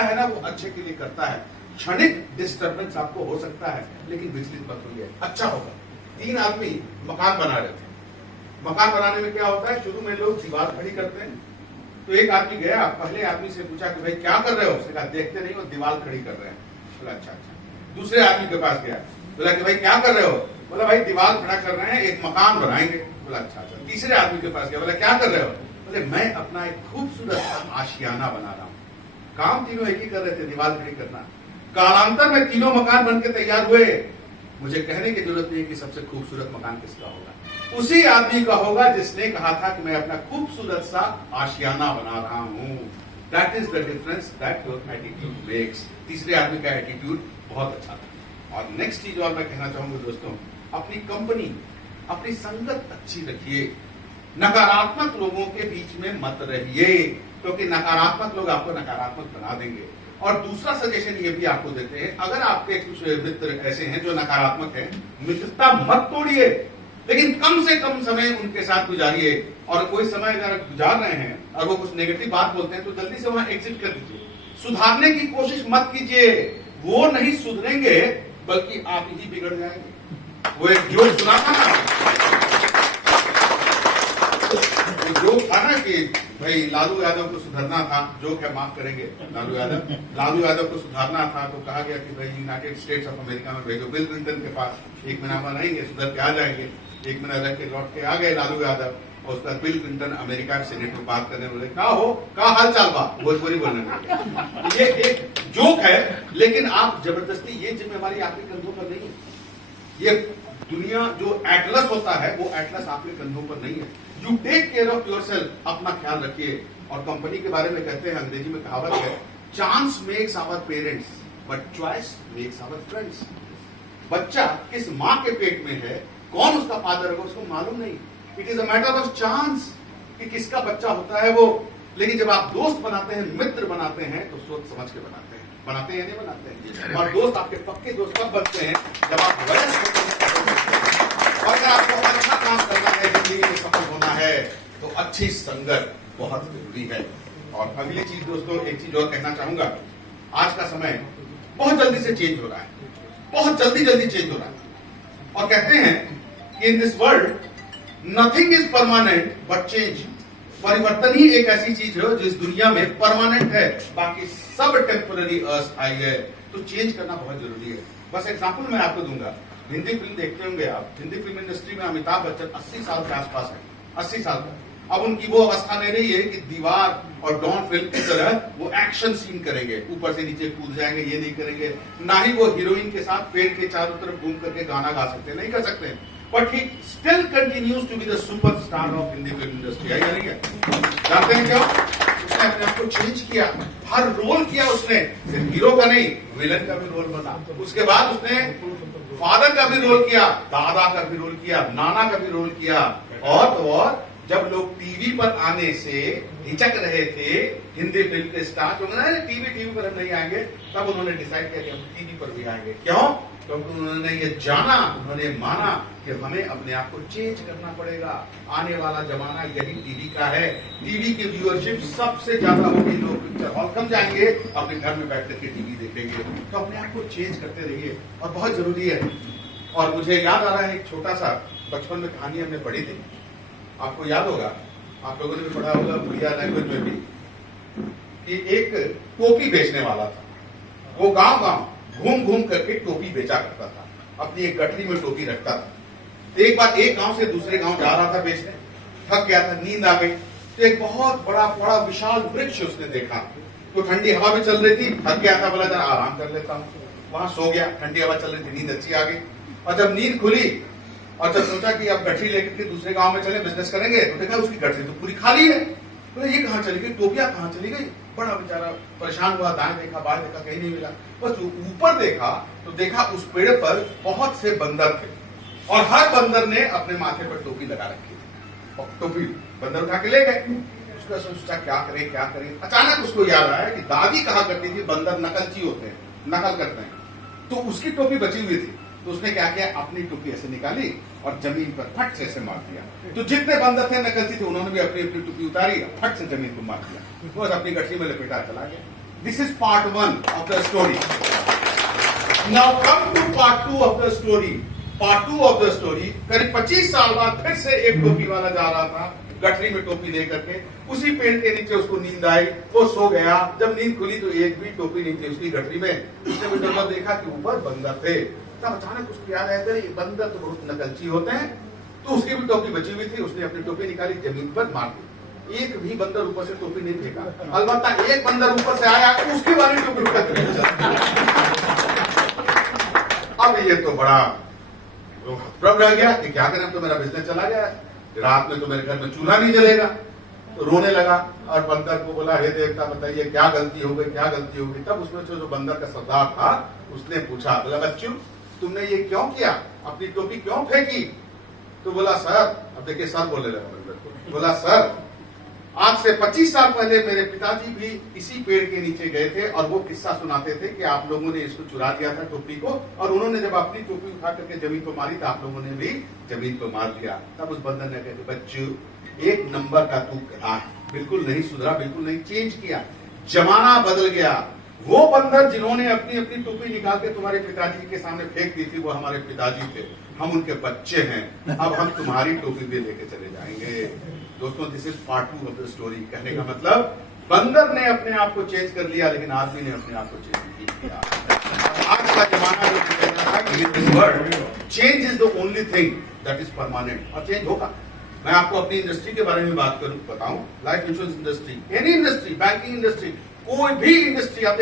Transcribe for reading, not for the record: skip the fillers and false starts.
करता है ना वो अच्छे के लिए करता है। क्षणिक डिस्टर्बेंस आपको हो सकता है, लेकिन विचलित मत होइए, अच्छा होगा। 3 आदमी मकान बना रहे थे। मकान बनाने में क्या होता है, शुरू में लोग दीवार खड़ी करते हैं। तो एक आदमी गया, पहले आदमी से पूछा कि भाई क्या कर रहे हो? उसने कहा देखते नहीं हो, दीवार खड़ी कर रहे हैं। बोला अच्छा अच्छा। दूसरे आदमी के पास गया, बोला कि भाई क्या कर रहे हो? बोला भाई दीवार खड़ा कर रहे हैं, एक मकान बनाएंगे। बोला अच्छा अच्छा। तीसरे आदमी के पास गया, बोला क्या कर रहे हो? बोले मैं अपना एक खूबसूरत आशियाना बना रहा हूँ। काम तीनों एक ही कर रहे थे, दीवार खड़ी करना। कालांतर में तीनों मकान बन के तैयार हुए। मुझे कहने की जरूरत नहीं कि सबसे खूबसूरत मकान किसका होगा, उसी आदमी का होगा जिसने कहा था कि मैं अपना खूबसूरत सा आशियाना बना रहा हूं। That is the difference that your attitude makes. तीसरे आदमी का एटीट्यूड बहुत अच्छा था। और नेक्स्ट चीज और मैं कहना चाहूंगा दोस्तों, अपनी कंपनी, अपनी संगत अच्छी रखिए। नकारात्मक लोगों के बीच में मत रहिए, क्योंकि नकारात्मक लोग आपको नकारात्मक बना देंगे। और दूसरा सजेशन ये भी आपको देते हैं, अगर आपके कुछ मित्र ऐसे हैं जो नकारात्मक हैं, मित्रता मत तोड़िए, लेकिन कम से कम समय उनके साथ गुजारिए। और कोई समय अगर गुजार रहे हैं और वो कुछ नेगेटिव बात बोलते हैं तो जल्दी से वहां एग्जिट कर दीजिए। सुधारने की कोशिश मत कीजिए, वो नहीं सुधरेंगे बल्कि आप ही बिगड़ जाएंगे। वो एक जोक सुना था ना, जो था ना कि भाई लालू यादव को सुधरना था, जो क्या माफ करेंगे लालू यादव को सुधारना था तो कहा गया कि भाई यूनाइटेड स्टेट्स ऑफ अमेरिका में भेजो बिल क्लिंटन के पास, 1 महीना में रहेंगे, सुधर के आ जाएंगे। 1 महीना रह के लौट के आ गए लालू यादव, और उसका बिल क्लिंटन अमेरिका के सेनेट में बात करने वाले, का हाल चाल बा, भोजपुरी बोलने लगे। ये एक जोक है, लेकिन आप जबरदस्ती, ये जिम्मेवारी आपके कंधों पर नहीं है। ये दुनिया जो एटलस होता है वो एटलस आपके कंधों पर नहीं है। You take care of yourself, अपना ख्याल रखिए। और कंपनी के बारे में कहते हैं, अंग्रेजी में कहावत है, chance makes our parents but choice makes our friends. बच्चा किस मां के पेट में है, कौन उसका फादर होगा उसको मालूम नहीं। It is a matter of chance कि किसका बच्चा होता है वो। लेकिन जब आप दोस्त बनाते हैं, मित्र बनाते हैं, तो सोच समझ के बनाते हैं। बनाते हैं या नहीं बनाते हैं? और दोस्त आपके पक्के दोस्त कब बनते हैं? जब आप वयस्क होते हैं। और अगर आपको अच्छा काम करना है, जिंदगी में सफल होना है, तो अच्छी संगत बहुत जरूरी है। और अगली चीज दोस्तों, एक चीज और कहना चाहूंगा, आज का समय बहुत जल्दी से चेंज हो रहा है, बहुत जल्दी चेंज हो रहा है। और कहते हैं कि in this world nothing is permanent but change. परिवर्तन ही एक ऐसी चीज है जिस दुनिया में परमानेंट है, बाकी सब टेम्पररी अस्थायी है। तो चेंज करना बहुत जरूरी है। बस एग्जाम्पल मैं आपको दूंगा, हिंदी फिल्म देखते होंगे आप, हिंदी फिल्म इंडस्ट्री में अमिताभ बच्चन 80 साल के आसपास है, 80 साल का। अब उनकी वो अवस्था नहीं रही है कि दीवार और डॉन फिल्म की तरह वो एक्शन सीन करेंगे, ऊपर से नीचे कूद जाएंगे, ये नहीं करेंगे। ना ही वो हीरोइन के साथ पेड़ के चारों तरफ घूम करके गाना गा सकते, नहीं कर सकते। But he still continues to be the superstar of Hindi film industry. है या नहीं है? जानते हैं क्यों? उसने अपने आप को चेंज किया, हर रोल किया उसने, सिर्फ हीरो का नहीं, विलन का भी रोल बना। उसके बाद उसने फादर का भी रोल किया, दादा का भी रोल किया, नाना का भी रोल किया। और तो और जब लोग टीवी पर आने से हिचक रहे थे, हिंदी फिल्म के स्टार जो टीवी पर हम नहीं आएंगे, तब उन्होंने डिसाइड किया कि हम टीवी पर भी आएंगे। क्यों? क्योंकि उन्होंने ये जाना, उन्होंने माना कि हमें अपने आप को चेंज करना पड़ेगा। आने वाला जमाना यही टीवी का है। टीवी की व्यूअरशिप सबसे ज्यादा होगी, लोग पिक्चर हॉल कम जाएंगे, अपने घर में बैठ करके टीवी देखेंगे। तो अपने आप को चेंज करते रहिए, और बहुत जरूरी है। और मुझे याद आ रहा है, एक छोटा सा बचपन में कहानी हमने पढ़ी थी, आपको याद होगा, आप लोगों ने भी पढ़ा होगा उड़िया लैंग्वेज में भी, कि एक टोपी बेचने वाला था। वो गांव घूम करके टोपी बेचा करता था, अपनी एक गठरी में टोपी रखता था। एक बार एक गांव से दूसरे गांव जा रहा था बेचने, थक गया था, नींद आ गई, तो एक बहुत बड़ा विशाल वृक्ष उसने देखा। तो ठंडी हवा भी चल रही थी, थक गया था, बोला जरा आराम कर लेता हूँ। वहां सो गया, ठंडी हवा चल रही थी, नींद अच्छी आ गई। और जब नींद खुली और जब सोचा कि अब गठरी लेकर के दूसरे गांव में चले बिजनेस करेंगे, तो देखा उसकी गठरी तो पूरी खाली है। तो ये कहाँ चली गई, टोपियां कहाँ चली गई? बड़ा बेचारा परेशान हुआ, दाएं देखा बाएं देखा, कहीं नहीं मिला। बस ऊपर देखा तो देखा उस पेड़ पर बहुत से बंदर थे, और हर बंदर ने अपने माथे पर टोपी लगा रखी थी। और टोपी बंदर उठा के ले गए। उसका सोचा क्या करे। अचानक उसको याद आया कि दादी कहा करती थी बंदर नकलची होते हैं, नकल करते हैं। तो उसकी टोपी बची हुई थी, तो उसने क्या किया, अपनी टोपी ऐसे निकाली और जमीन पर फट से ऐसे मार दिया। तो जितने बंदर थे नकलची थे, उन्होंने भी अपनी अपनी टोपी उतारी, फट से जमीन को मार दिया। बस अपनी गठरी में लपेटा चला गया। This is part 1 of the story. Now come to part 2 of the story. Part 2 of the story करीब 25 साल बाद फिर से एक टोपी वाला जा रहा था गठरी में टोपी लेकर के. उसी पेड़ के नीचे उसको नींद आई, वो सो गया. जब नींद खुली तो एक भी टोपी नहीं थी उसकी गठरी में. उसने विंडो पर देखा कि ऊपर बंदर थे. तब अचानक उसको याद आया कि बंदर तो बहुत नकलची होते हैं. तो उसकी भी टोपी बची हुई थी. उसने अपनी टोपी निकाली, जमीन पर मार दी. एक भी बंदर ऊपर से टोपी नहीं फेंका. अलबत्ता एक बंदर ऊपर से आया, उसकी वाली टोपी अब ये तो बड़ा प्रॉब्लम रह गया कि क्या करें. तो मेरा बिजनेस चला गया. रात में तो मेरे घर में चूल्हा नहीं जलेगा. तो रोने लगा और बंदर को बोला, हे देवता बताइए क्या गलती हो गई, क्या गलती हो गई. तब उसमें से जो बंदर का सरदार था उसने पूछा, बोला बच्चू तुमने ये क्यों किया, अपनी टोपी क्यों फेंकी. तो बोला सर, अब देखिए सर बोलने लगा बंदर को. बोला सर, आज से 25 साल पहले मेरे पिताजी भी इसी पेड़ के नीचे गए थे और वो किस्सा सुनाते थे कि आप लोगों ने इसको चुरा दिया था टोपी को, और उन्होंने जब अपनी टोपी उठा करके जमीन को मारी तो आप लोगों ने भी जमीन को मार दिया. तब उस बंदर ने कहा, बच्चू एक नंबर का तू गधा है, बिल्कुल नहीं सुधरा, बिल्कुल नहीं चेंज किया. जमाना बदल गया. वो बंदर जिन्होंने अपनी अपनी टोपी निकाल के तुम्हारे पिताजी के सामने फेंक दी थी वो हमारे पिताजी थे. हम उनके बच्चे हैं. अब हम तुम्हारी टोपी भी लेके चले जाएंगे. दोस्तों, this is part 2 of the story. कहने का मतलब बंदर ने अपने आप को चेंज कर लिया लेकिन आदमी ने अपने आप को चेंज नहीं किया. आज का जमाना जो कहता था कि in this world change is the only thing that is permanent. और चेंज होगा. मैं आपको अपनी इंडस्ट्री के बारे में बात करूं, बताऊं. Life insurance industry, any industry, banking industry, कोई भी इंडस्ट्री आप